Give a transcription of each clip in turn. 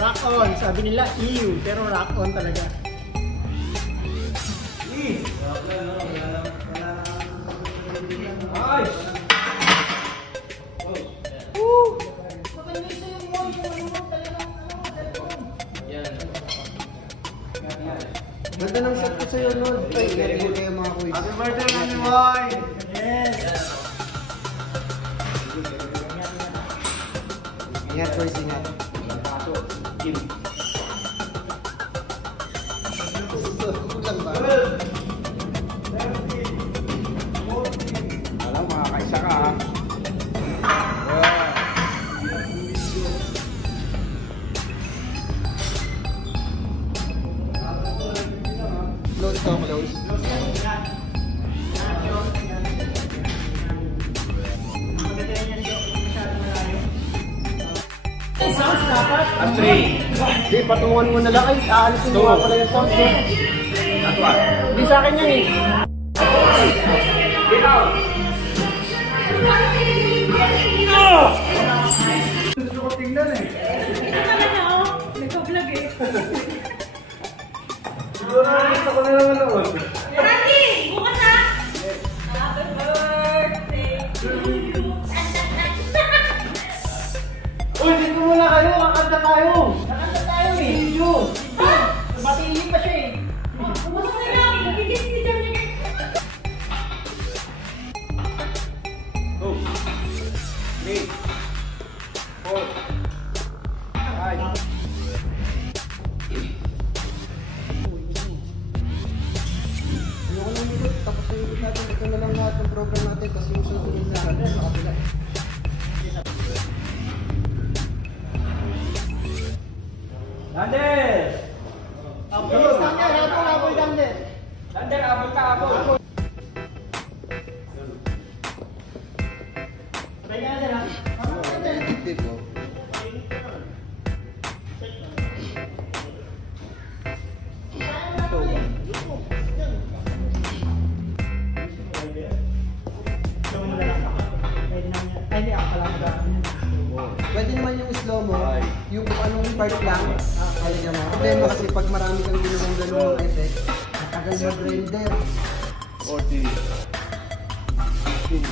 Rock on. Sabi nila ew, pero rock on talaga. Ay! Woo! Ganda ng shot ko sa'yo, Lord. Ay, galing kayo mga kuys. Happy birthday, Mami Boy! Yes! Ingat, boys, ingat. Kulang ba? Alam, makakaisa ka ha. Close to, close. Sounds dapat. Hindi, patungan mo na lang. Ay, aalisin mo pala yung sounds. Hindi sa akin yan eh. Gusto ko tingnan eh. Nagpa-vlog eh. Siguro gusto ko na lang manood. Randy! Bukas ha! Happy birthday to you! Uy, dito muna kayo. Kakanta tayo. Kakanta tayo eh. Video. Matili pa siya eh. Bukas na lang! Nagigis ni John niya. Go. 3, 4, 5. Ayoko nang minute. Tapos na yung natin. Ito na lang lahat ng program natin. Kasi yung susunod na natin sa kapila. Dander! Yes, Dander. Habol, Dander. Dander, abot ka, abot! Try ka na ha. Tip mo. Pwede naman yung slow mo, yung kung anong part lang, kaya mo. Problema kasi pag marami kang ginawang ganung mga effect, tagal mag-render. 40. 15.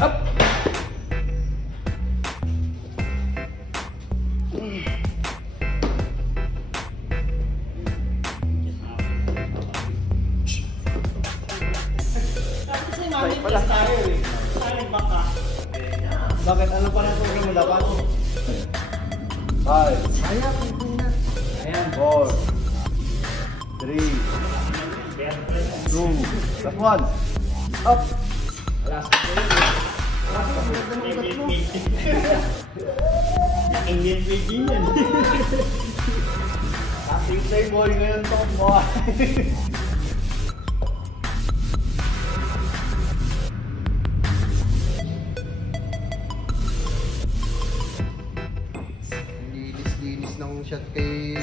Up! Kasi mami, pala tayo eh. Tayo baka. Bakit? Ano pa ng program mo dapat? 5. Ayan, pwede na. Ayan. 4. 3. 2. Last one. Up! Indian baking yan. Ating playboy ngayon to, boy. Linis ng shot kay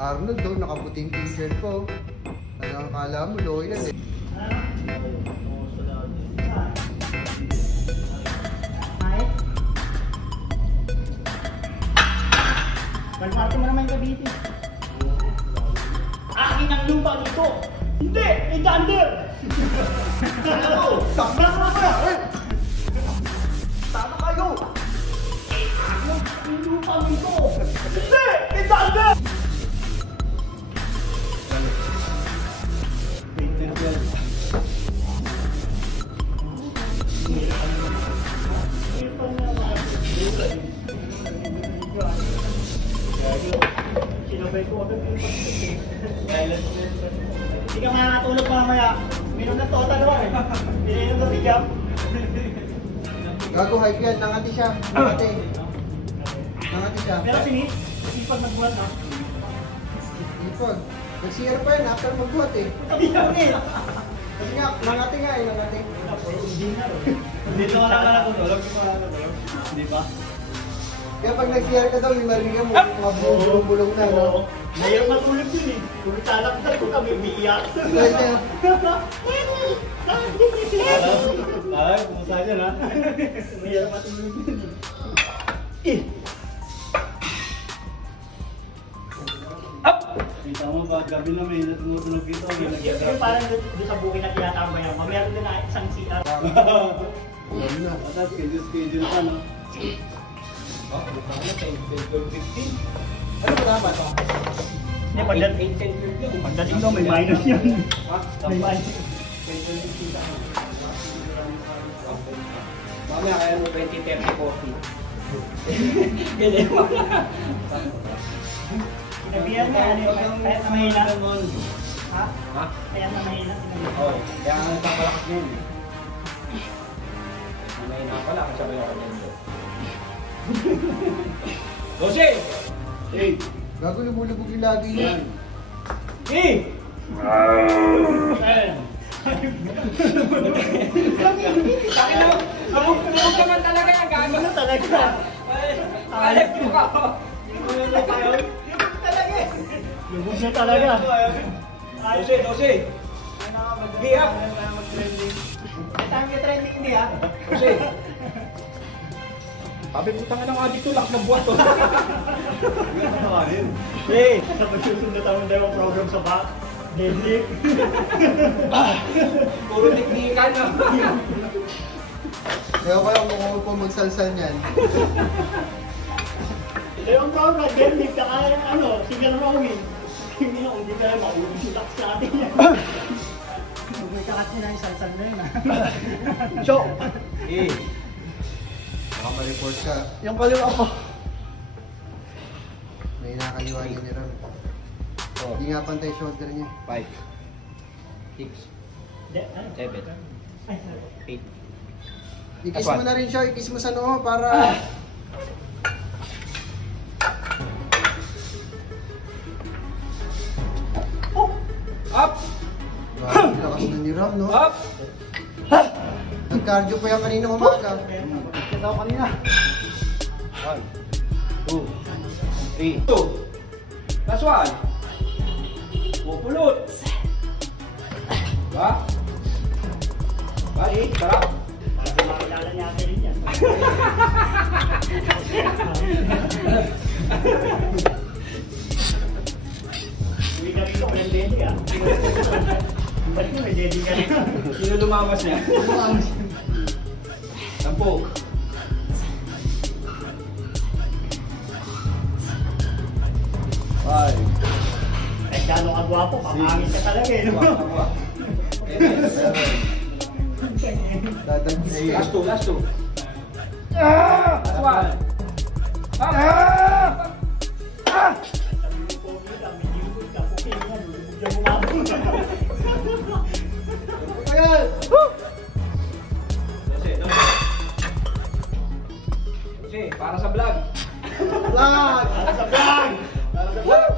Arnold daw, nakaputing t-shirt po. Ano ang kala mo, loyal eh. Palparte mo naman Cavite. Akin ang lupa dito. Hindi, kay Dander. Tama na ba? Tama kayo! Ang lupa dito. Hindi, kay Dander. Sinabay ko agad yung hindi ka makakatulog mamaya. Minom na total naman eh. Pininom na bigyan. Gago hype yan, nangati siya. Nangati. Nangati siya. Pero sipag magbuhat na. Ipod. Nag-CR pa yan after magbuhat eh. Kabihan eh. Kasi nga, nangati nga eh, nangati. Hindi na. Dito ka lang natutulog, di ba natutulog? Di ba? Kaya pag nag-CR ka daw, may marinig mo, mga bulong-bulong na, no? Mayroon matulog yun eh. Kung talaktan ko kami, umiiyak. Ay, kumusta dyan ha? Mayroon matulog yun eh. Kita mo ba, gabi na may natumutunog dito. May Yung nag-drop. parang doon sa bukid na tinatambay ako, meron din na isang CR. Wala na. At schedule pa, no? Ano ba dapat? Hindi, pagdating daw may minus yun. May minus. Mamaya kaya mo 20, 30, 40. Galing mo na. Sinabihan niya, ano yun, kaya na mahina. Ha? Ha? Kaya na mahina. Oo. Kaya nga nagpapalakas ngayon eh. May pala kasi sabay ako nito. 12! Eh! Gago lumulubog yung lagi yan. Eh! Sakin na! Sabog naman talaga yung gago! Ano talaga? Alep mo ka! Lubog na talaga. 12! Gi up! Saan ka trending hindi ha? 12! Sabi putang na nga dito, lak na buwan to. Eh, sa pagsusunod ang dalawang program sa back. Deadlift. Puro teknika na. Ewan ko lang kung pumunsalsal niyan. Dalawang program, deadlift, saka ano, single rowing. Hindi na, hindi ka mauulak sa atin yan. Kung may kakat niya na yung salsal na yun ha. Chok! Eh! Baka ma-report ka. Yung kaliwa ko. May nakaliwa niya ni Ram. Oh. Hindi nga pantay shoulder niya. 5 6 Ano? 7 Ay, sorry. 8 Ikis mo na rin siya, ikis mo sa noo para... Up! Grabe, lakas na ni Ram, no? Up! Nag-cardio pa yan kanina umaga. Kita ko kanina. 1 2 3 2 Last one! Pupulot! Ba? Balik, sarap! Para makilala niya ako rin yan. Uwi ka rito, walang deli ah. Ba't mo may deli ka rin? Sino lumamas niya? 10 5 Eh, gano'ng kagwapo, pamangit ka talaga eh. No? Dadagis ka. Last two, last two. Last one. Up! Ayan! Kasi, para sa vlog. Vlog! Para sa vlog! Para sa vlog.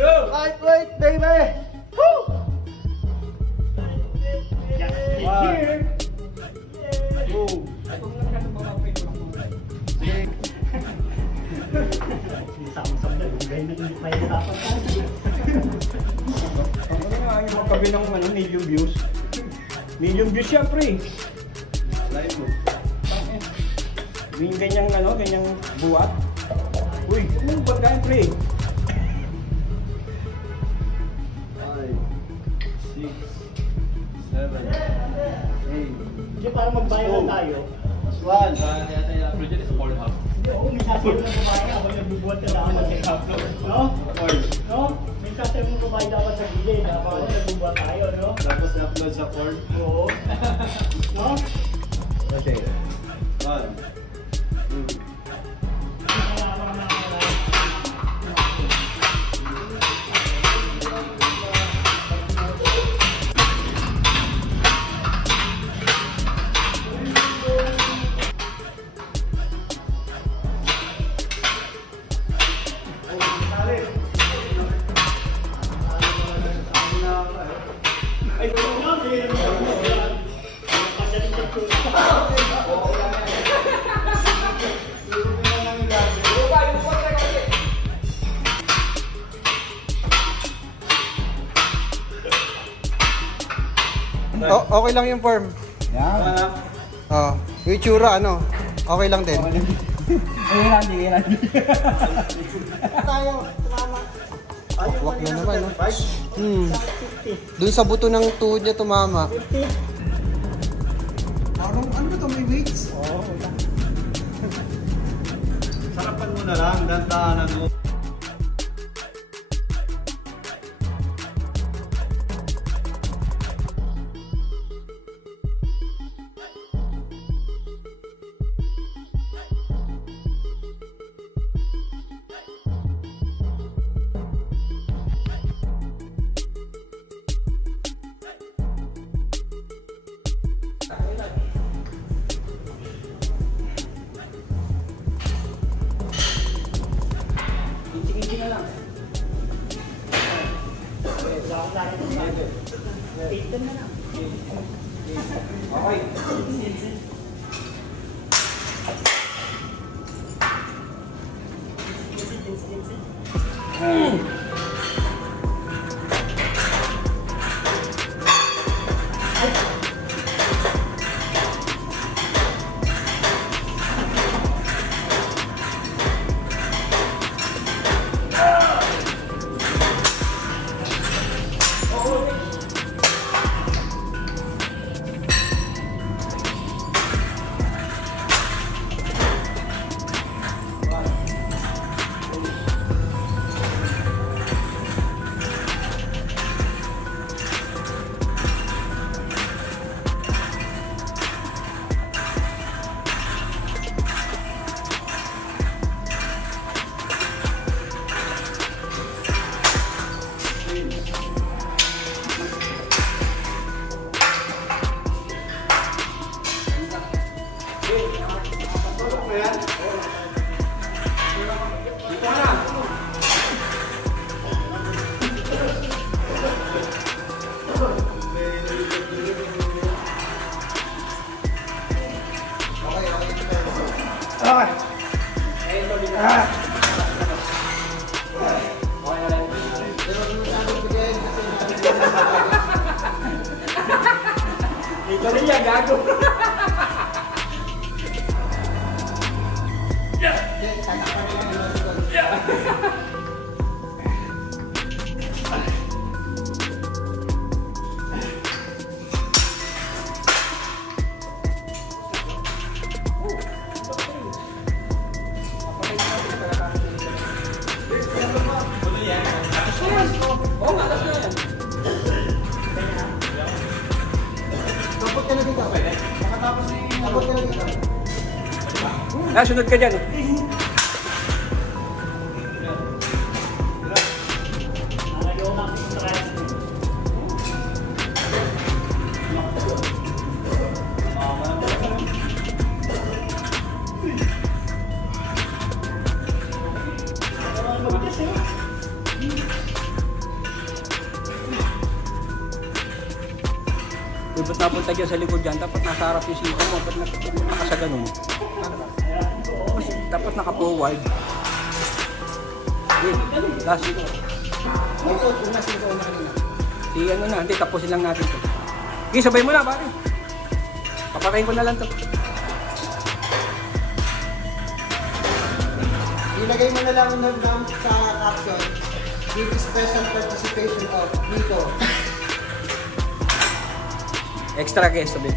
Go! Lightweight, baby! Woo! Here! Go! Ay, kung lang ka bumabay ko lang muna. Sinisam-sam na, lugay na yung may hirapan ka. Ang ano nga yung magkabi ng million views. Million views siya, pre. Live mo. Yung ganyang ganyang buhat. Uy, kung ba't kain, pre? 5 6 7 Hindi, para magbayaran tayo. 1 Hindi, oo, may sasayaw ng babae habang nagbubuhat ka na mag-check-up. No? No? May sasayaw ng babae dapat sa gilid habang nagbubuhat tayo, no? Tapos na-upload sa porn. Oo. No? Okay. 1 2 Okay lang yung form. Yan. Oh, yung itsura, ano? Okay lang din. Ay, Randy, Randy. Tayo, tumama. Wakwak na naman, no? Doon sa buto ng tuhod niya tumama. 50. Parang, ano ba ito? May weights? Oo. Sarapan mo na lang, dandahanan mo. Ito rin yan, gago. Tapos ka na dito. Tapos ka na dito. Ah, sunod ka dyan. Ba't napunta dyan sa likod dyan? Dapat nasa harap yung siko mo. Ba't nakasa ganun? Dapat naka-forward. Last siko. Ito, una sila una kanina. Si ano na, hindi, tapusin lang natin to. Okay, sabay mo na, pare. Papatayin ko na lang to. Ilagay mo na lang sa caption. With special participation of Nico. Extra guest, sabi.